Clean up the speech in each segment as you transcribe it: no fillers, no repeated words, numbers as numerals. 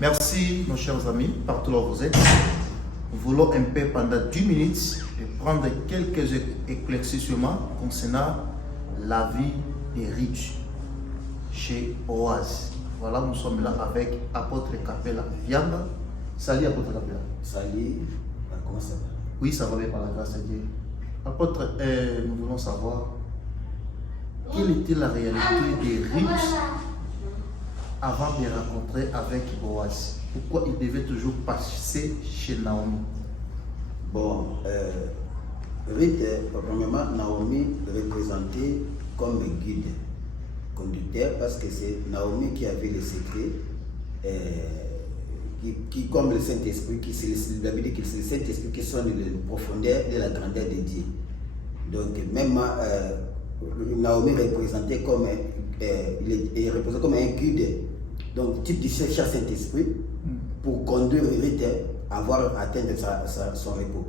Merci, nos chers amis, partout là où vous êtes. Nous voulons un peu pendant 10 minutes prendre quelques éclaircissements concernant la vie des riches chez Oase. Voilà, nous sommes là avec Apôtre Capella Viamba. Salut Apôtre Capella. Salut, comment ça va? Oui, ça va bien par la grâce de Dieu. Apôtre, nous voulons savoir quelle était la réalité des riches avant de rencontrer avec Boaz. Pourquoi il devait toujours passer chez Naomi? Bon, Ruth, premièrement, Naomi représentait comme guide, conducteur, parce que c'est Naomi qui avait les secrets, qui comme le Saint-Esprit, la Bible dit que c'est le Saint-Esprit qui sonne les profondeurs et la grandeur de Dieu. Donc, même Naomi représentait comme, il représente comme un guide, donc type de chercheur Saint-Esprit, pour conduire Ruth à avoir atteindre son repos.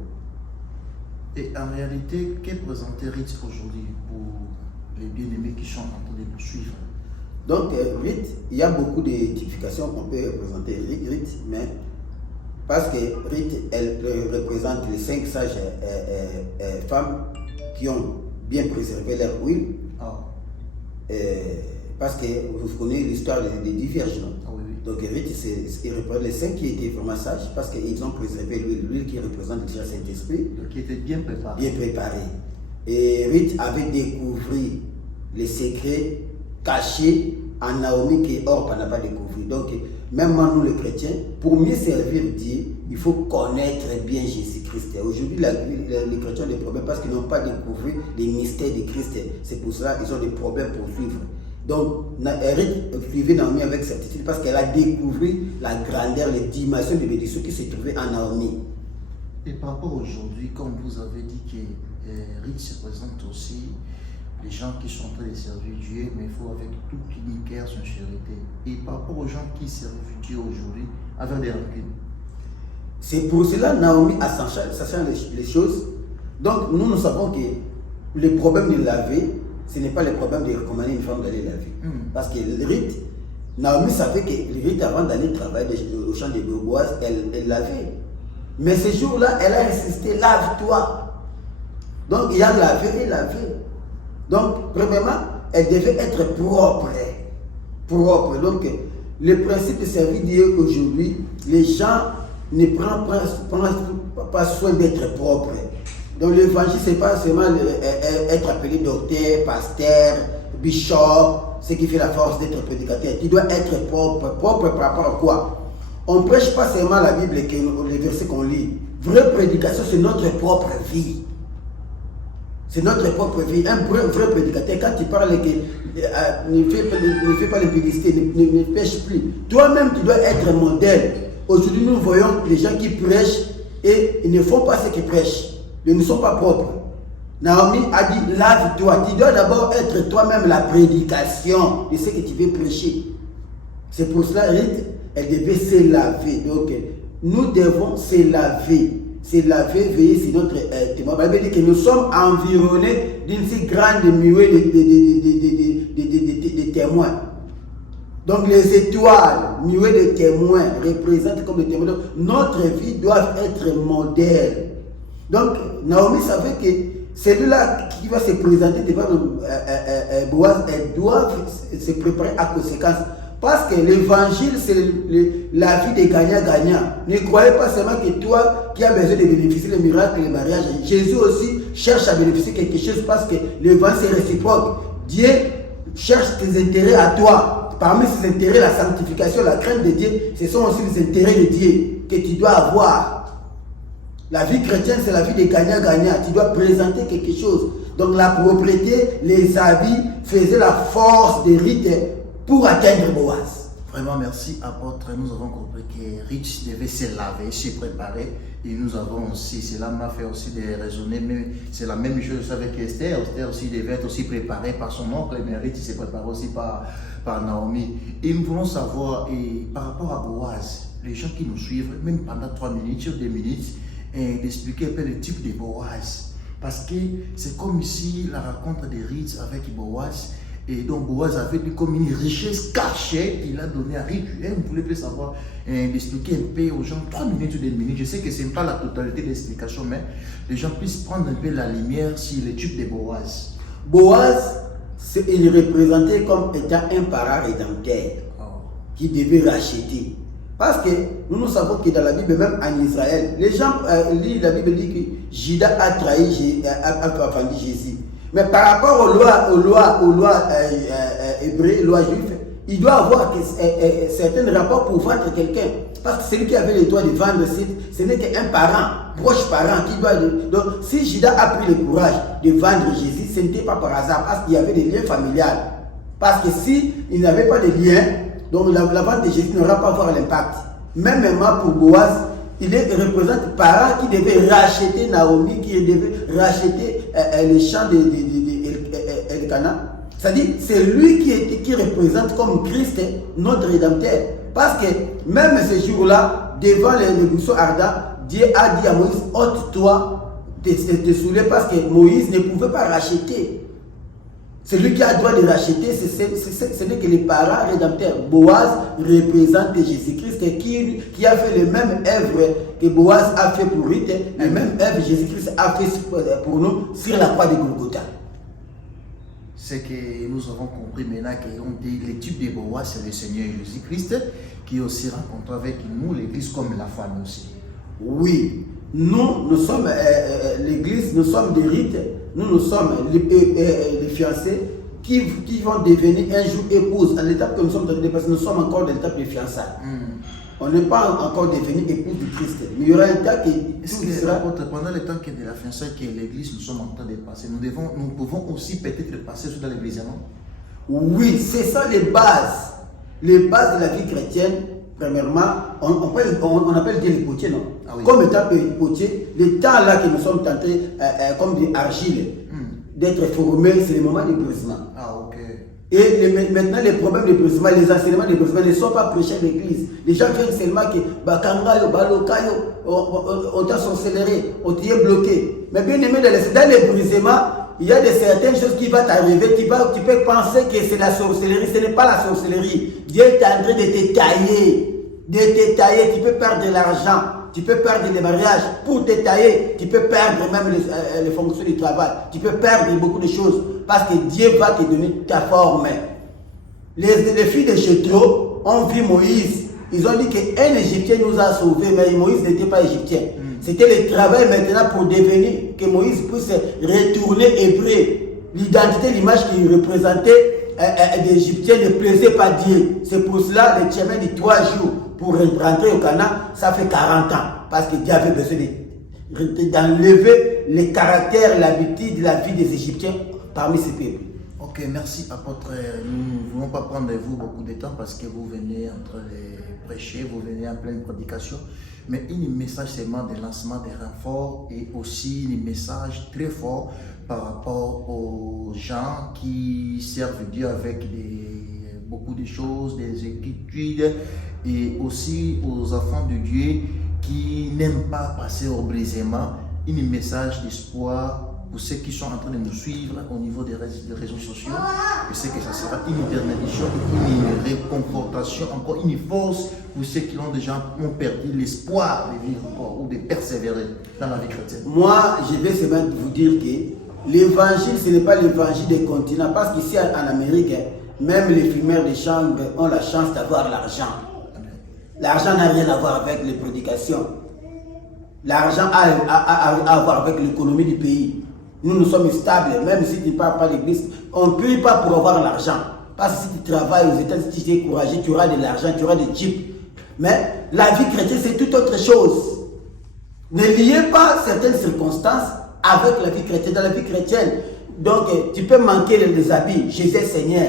Et en réalité, qu'est présenté Ruth aujourd'hui pour les bien-aimés qui sont en train de nous suivre? Donc, Ruth, il y a beaucoup d'édifications qu'on peut représenter Ruth, mais parce que Ruth, elle représente les 5 sages femmes qui ont bien préservé leur huile. Parce que vous connaissez l'histoire des diverges. Donc, Ruth, il représente les 5 qui étaient vraiment sages parce qu'ils ont préservé l'huile qui représente le Saint-Esprit. Donc, qui était bien préparé. Bien préparé. Et Ruth avait découvert les secrets cachés en Naomi que Orpa n'a pas découvert. Donc, même nous les chrétiens, pour mieux servir Dieu, il faut connaître bien Jésus-Christ. Aujourd'hui, les chrétiens ont des problèmes parce qu'ils n'ont pas découvert les mystères de Christ. C'est pour cela qu'ils ont des problèmes pour vivre. Donc, Ruth suivait Naomi avec certitude parce qu'elle a découvert la grandeur, les dimensions de bénédiction qui se trouvaient en Naomi. Et par rapport aujourd'hui, comme vous avez dit que Ruth se présente aussi les gens qui sont en train de servir Dieu, mais il faut avec toute uniqueur, sincérité. Et par rapport aux gens qui servent Dieu aujourd'hui, avec des rancunes. C'est pour cela que Naomi a changé les choses. Donc, nous savons que le problème de laver, ce n'est pas le problème de recommander une femme d'aller laver. Parce que Ruth, Naomi savait que Ruth, avant d'aller travailler au champ de Boaz, elle lavait. Mais ce jour-là, elle a insisté, lave-toi. Donc, il a lavé et lavé. Donc, premièrement, elle devait être propre. Propre. Donc, le principe de servir Dieu aujourd'hui, les gens ne prennent pas soin d'être propres. Donc, l'évangile, ce n'est pas seulement être appelé docteur, pasteur, bishop, ce qui fait la force d'être prédicateur. Tu dois être propre. Propre par rapport à quoi? On ne prêche pas seulement la Bible, les versets qu'on lit. Vraie prédication, c'est notre propre vie. C'est notre propre vie. Un vrai prédicateur, quand tu parles ne fais pas l'impudicité, ne pêche plus. Toi-même, tu dois être modèle. Aujourd'hui, nous voyons les gens qui prêchent et ils ne font pas ce qu'ils prêchent. Ils ne sont pas propres. Naomi a dit, lave-toi. Tu dois d'abord être toi-même la prédication de ce que tu veux prêcher. C'est pour cela, Ruth, elle devait se laver. Donc, nous devons se laver. Se laver, veiller sur notre témoin. La Bible dit que nous sommes environnés d'une si grande nuée de témoins. Donc les étoiles, nuées de témoins, représentent comme des témoins. Donc, notre vie doit être modèle. Donc Naomi savait que celui-là qui va se présenter devant Boaz, elle doit se préparer à conséquence. Parce que l'évangile, c'est la vie des gagnants-gagnants. Ne croyez pas seulement que toi qui as besoin de bénéficier des miracles et des mariages. Jésus aussi cherche à bénéficier quelque chose parce que l'évangile c'est réciproque. Dieu cherche tes intérêts à toi. Parmi ces intérêts, la sanctification, la crainte de Dieu, ce sont aussi les intérêts de Dieu que tu dois avoir. La vie chrétienne, c'est la vie des gagnants-gagnants. Tu dois présenter quelque chose. Donc la propriété, les habits faisaient la force des rites pour atteindre Boaz. Vraiment, merci apôtre. Nous avons compris que Ruth devait se laver, se préparer. Et nous avons aussi, cela m'a fait aussi de raisonner, mais c'est la même chose avec Esther. Esther aussi devait être aussi préparée par son oncle, mais Ruth s'est préparée aussi par Naomi. Et nous voulons savoir, et par rapport à Boaz, les gens qui nous suivent, même pendant 3 minutes ou 2 minutes, d'expliquer un peu le type de Boaz. Parce que c'est comme ici la rencontre de Ruth avec Boaz. Et donc Boaz avait dit comme une richesse cachée qu'il a donnée à Ruth. Et vous voulez plus savoir, d'expliquer un peu aux gens, 3 minutes ou 2 minutes. Je sais que ce n'est pas la totalité de l'explication, mais les gens puissent prendre un peu la lumière sur le type de Boaz. Boaz, il est représenté comme étant un parent rédempteur qui devait racheter. Parce que nous savons que dans la Bible, même en Israël, les gens lisent la Bible, dit que Judas a trahi, a vendu Jésus. Mais par rapport aux lois hébreues, lois juives, il doit avoir certains rapports pour vendre quelqu'un. Parce que celui qui avait le droit de vendre, ce n'est qu'un parent, proche parent qui doit. Donc, si Judas a pris le courage de vendre Jésus, ce n'était pas par hasard, parce qu'il y avait des liens familiaux. Parce que s'il n'avait pas de liens, donc la vente de Jésus n'aura pas avoir l'impact. Même pour Boaz, il représente parent qui devait racheter Naomi, qui devait racheter les champs d'Elkana. C'est-à-dire, c'est lui qui représente comme Christ notre rédempteur. Parce que même ce jour-là, devant les buissons ardents, Dieu a dit à Moïse, ôte-toi tes souliers, parce que Moïse ne pouvait pas racheter. Celui qui a le droit de racheter, ce n'est que les parents rédempteurs. Boaz représente Jésus-Christ qui a fait les mêmes œuvres que Boaz a fait pour Ruth, les mêmes œuvres que Jésus-Christ a fait pour nous sur la croix de Golgotha. C'est que nous avons compris maintenant qu'on dit le type de Boaz, c'est le Seigneur Jésus-Christ qui aussi rencontre avec nous l'Église comme la famille aussi. Oui, nous sommes l'Église, nous sommes des rites, nous sommes les fiancés qui vont devenir un jour épouses. À l'étape que nous sommes dans parce que nous sommes encore dans l'étape de fiançailles. On n'est pas encore devenu épouse du Christ. Mais il y aura un cas qui sera... Pendant le temps que de la fiançailles que l'Église nous sommes en train de passer, nous pouvons aussi peut-être passer dans l'église, non? Oui, c'est ça les bases. Les bases de la vie chrétienne. Premièrement, on appelle Dieu les potiers, non? Ah oui. Comme étant les potiers, les temps là que nous sommes tentés, comme des argiles, d'être formés, c'est le moment du brisement. Ah, ok. Et maintenant, les problèmes de brisement, les enseignements de brisement ne sont pas prêchés à l'église. Les gens viennent seulement que Bakangayo, Balokayo, on t'a sorcellerie, on t'y est bloqué. Mais bien aimé, dans les brisements, il y a certaines choses qui vont t'arriver, tu peux penser que c'est la sorcellerie. Ce n'est pas la sorcellerie. Dieu est en train de te tailler. Tu peux perdre de l'argent, tu peux perdre les mariages. Pour te tailler, tu peux perdre même les fonctions du travail. Tu peux perdre beaucoup de choses parce que Dieu va te donner ta forme. Les filles de Jéthro ont vu Moïse. Ils ont dit qu'un Égyptien nous a sauvés, mais Moïse n'était pas Égyptien. C'était le travail maintenant pour devenir, que Moïse puisse retourner hébreu. L'identité, l'image qu'il représentait des Égyptiens ne plaisait pas Dieu. C'est pour cela le chemin de 3 jours pour rentrer au Canaan, ça fait 40 ans. Parce que Dieu avait besoin d'enlever les caractères, l'habitude, la vie des Égyptiens parmi ces peuples. Ok, merci apôtre. Nous ne voulons pas prendre de vous beaucoup de temps parce que vous venez en train de prêcher, vous venez en pleine prédication. Mais un message seulement de lancement des renforts et aussi un message très fort par rapport aux gens qui servent Dieu avec beaucoup de choses, des inquiétudes et aussi aux enfants de Dieu qui n'aiment pas passer au brisement. Un message d'espoir pour ceux qui sont en train de nous suivre au niveau des réseaux sociaux. Je sais que ça sera une bénédiction, une réconfortation, encore une force pour ceux qui ont perdu l'espoir de vivre encore ou de persévérer dans la vie chrétienne. Moi, je vais seulement vous dire que l'évangile, ce n'est pas l'évangile des continents, parce qu'ici en Amérique, même les fumeurs de chambre ont la chance d'avoir l'argent. L'argent n'a rien à voir avec les prédications. L'argent a à voir avec l'économie du pays. Nous sommes stables, même si tu ne parles pas l'église, on ne paye pas pour avoir l'argent. Parce que si tu travailles aux États-Unis, si tu es courageux, tu auras de l'argent, tu auras des chips. Mais la vie chrétienne, c'est toute autre chose. Ne liez pas certaines circonstances avec la vie chrétienne. Dans la vie chrétienne, donc tu peux manquer les habits, Jésus est Seigneur.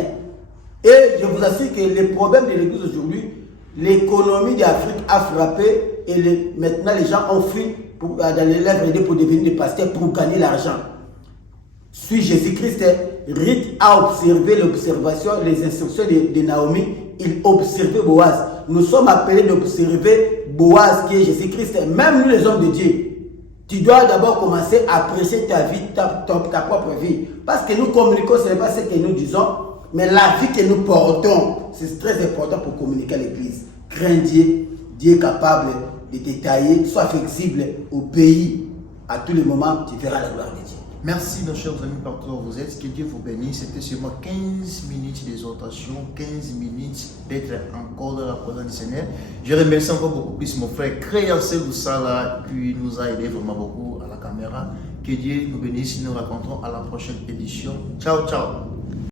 Et je vous assure que les problèmes de l'église aujourd'hui, l'économie d'Afrique a frappé et maintenant les gens ont fui dans les lèvres aidées pour devenir des pasteurs pour gagner l'argent. Suis Jésus-Christ, Ruth a observé l'observation, les instructions de Naomi, il observait Boaz. Nous sommes appelés d'observer Boaz qui est Jésus-Christ, même nous les hommes de Dieu. Tu dois d'abord commencer à apprécier ta vie, ta propre vie. Parce que nous communiquons, ce n'est pas ce que nous disons, Mais la vie que nous portons, c'est très important pour communiquer à l'église. Crains Dieu, Dieu est capable de détailler, sois flexible au pays. À tous les moments, tu verras la gloire de Dieu. Merci nos chers amis partout où vous êtes, que Dieu vous bénisse. C'était seulement 15 minutes d'exhortation, 15 minutes d'être encore dans la présence du Seigneur. Je remercie encore beaucoup plus mon frère Créancé Loussala qui nous a aidé vraiment beaucoup à la caméra. Que Dieu nous bénisse, nous raconterons à la prochaine édition. Ciao, ciao.